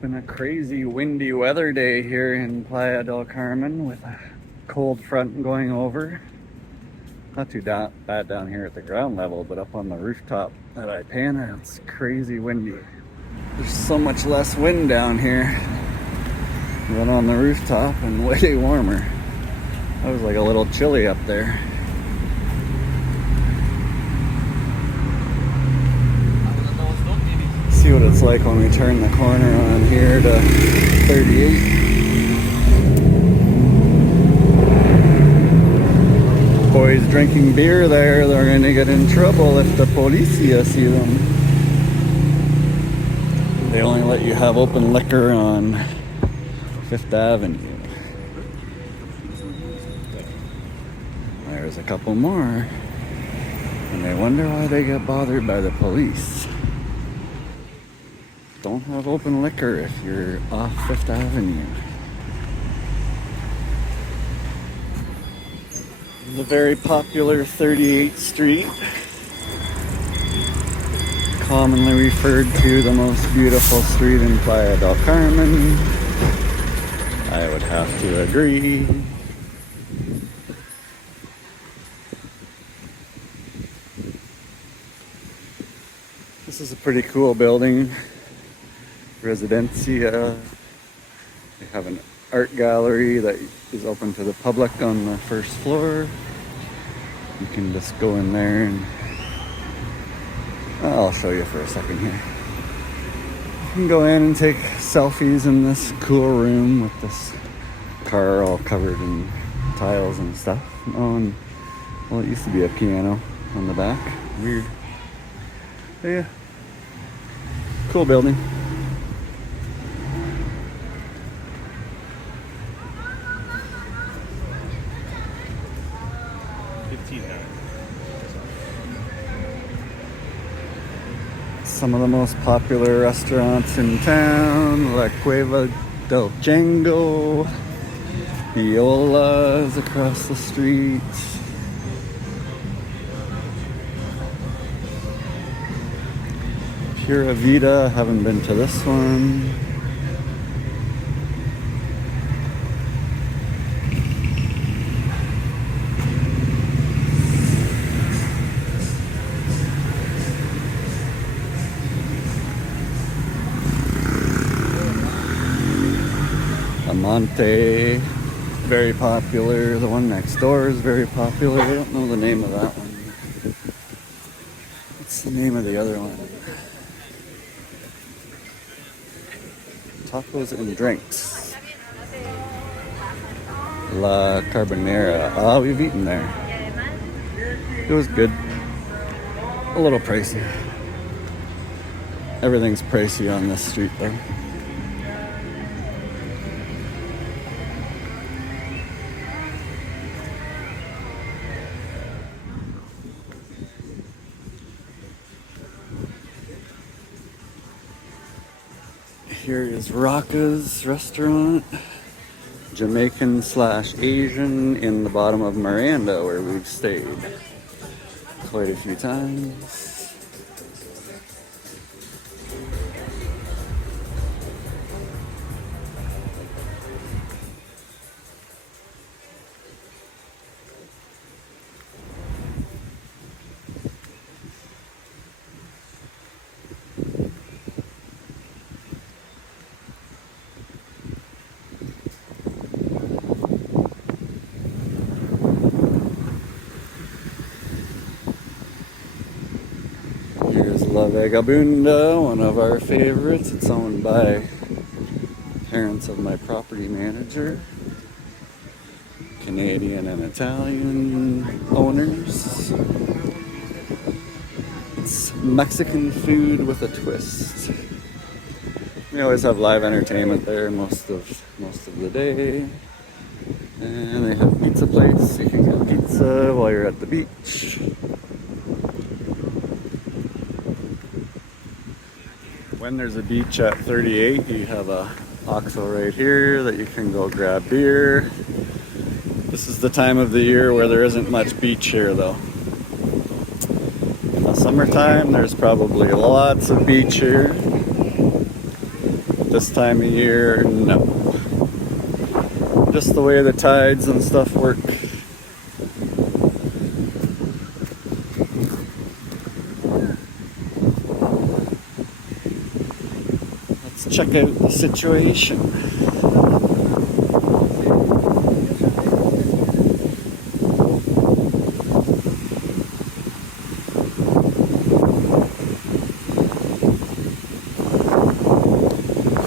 been a crazy windy weather day here in Playa del Carmen with a cold front going over. Not too bad down here at the ground level, but up on the rooftop at Ipana, it's crazy windy. There's so much less wind down here than on the rooftop and way warmer. I was like a little chilly up there. See what it's like when we turn the corner on here to 38. Boys drinking beer there, they're gonna get in trouble if the policia see them. They only let you have open liquor on Fifth Avenue. There's a couple more. And they wonder why they get bothered by the police. Don't have open liquor if you're off Fifth Avenue. The very popular 38th Street, commonly referred to the most beautiful street in Playa del Carmen. I would have to agree. This is a pretty cool building. Residencia. They have an art gallery that is open to the public on the first floor. You can just go in there and I'll show you for a second here. You can go in and take selfies in this cool room with this car all covered in tiles and stuff. Oh, and well, it used to be a piano on the back. Weird. But yeah. Cool building. Some of the most popular restaurants in town: La Cueva del Django, Viola's across the street. Pura Vida, haven't been to this one. Amante, very popular. The one next door is very popular. I don't know the name of that one. What's the name of the other one? Tacos and drinks. La Carbonera. Ah, we've eaten there. It was good. A little pricey. Everything's pricey on this street though. Here is Raka's restaurant, Jamaican/Asian, in the bottom of Miranda, where we've stayed quite a few times. La Vagabunda, one of our favorites. It's owned by parents of my property manager. Canadian and Italian owners. It's Mexican food with a twist. We always have live entertainment there most of the day. And they have pizza place. You can get pizza while you're at the beach. When there's a beach at 38, you have a OXXO right here that you can go grab beer. This is the time of the year where there isn't much beach here though. In the summertime, there's probably lots of beach here. at this time of year, no. Just the way the tides and stuff work. Let's check out the situation.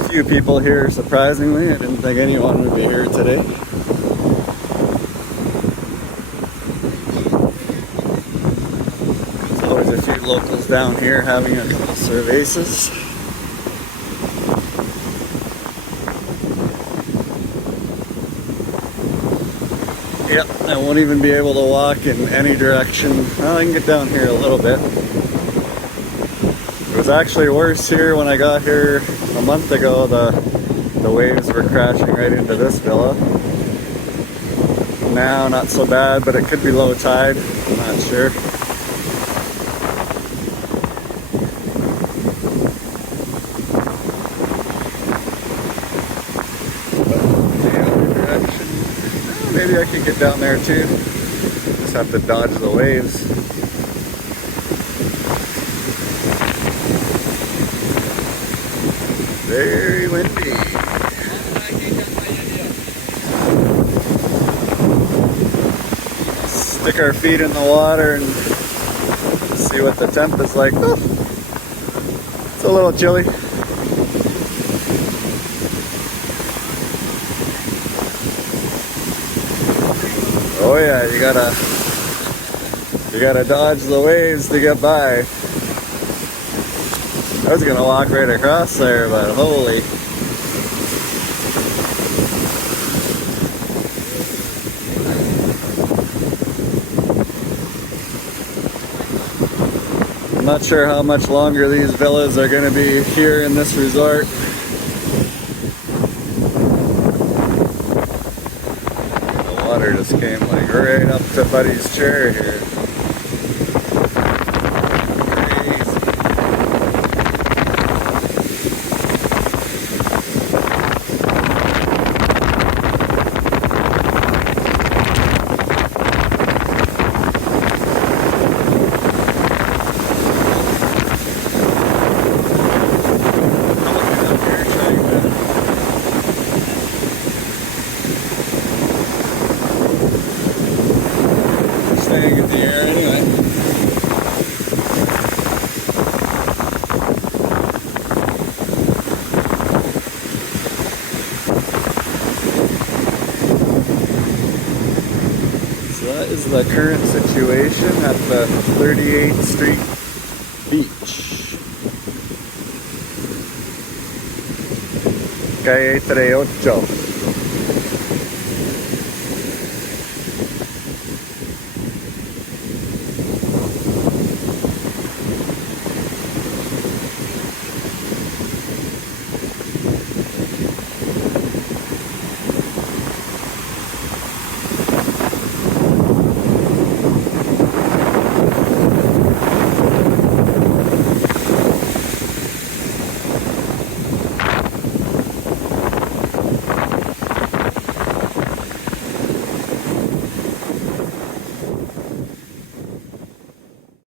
Few people here, surprisingly. I didn't think anyone would be here today. There's always a few locals down here having a couple cervezas. Yep, I won't even be able to walk in any direction. Well, I can get down here a little bit. It was actually worse here when I got here a month ago. The waves were crashing right into this villa. Now, not so bad, but it could be low tide. I'm not sure. The other direction, maybe I could get down there too. Just have to dodge the waves. Very windy. Stick our feet in the water and see what the temp is like. Oh, it's a little chilly. Oh yeah, you gotta dodge the waves to get by. I was gonna walk right across there, but holy. I'm not sure how much longer these villas are gonna be here in this resort. The water just came like right up to Buddy's chair here. Staying in the air anyway. So that is the current situation at the 38th Street Beach. Calle 38.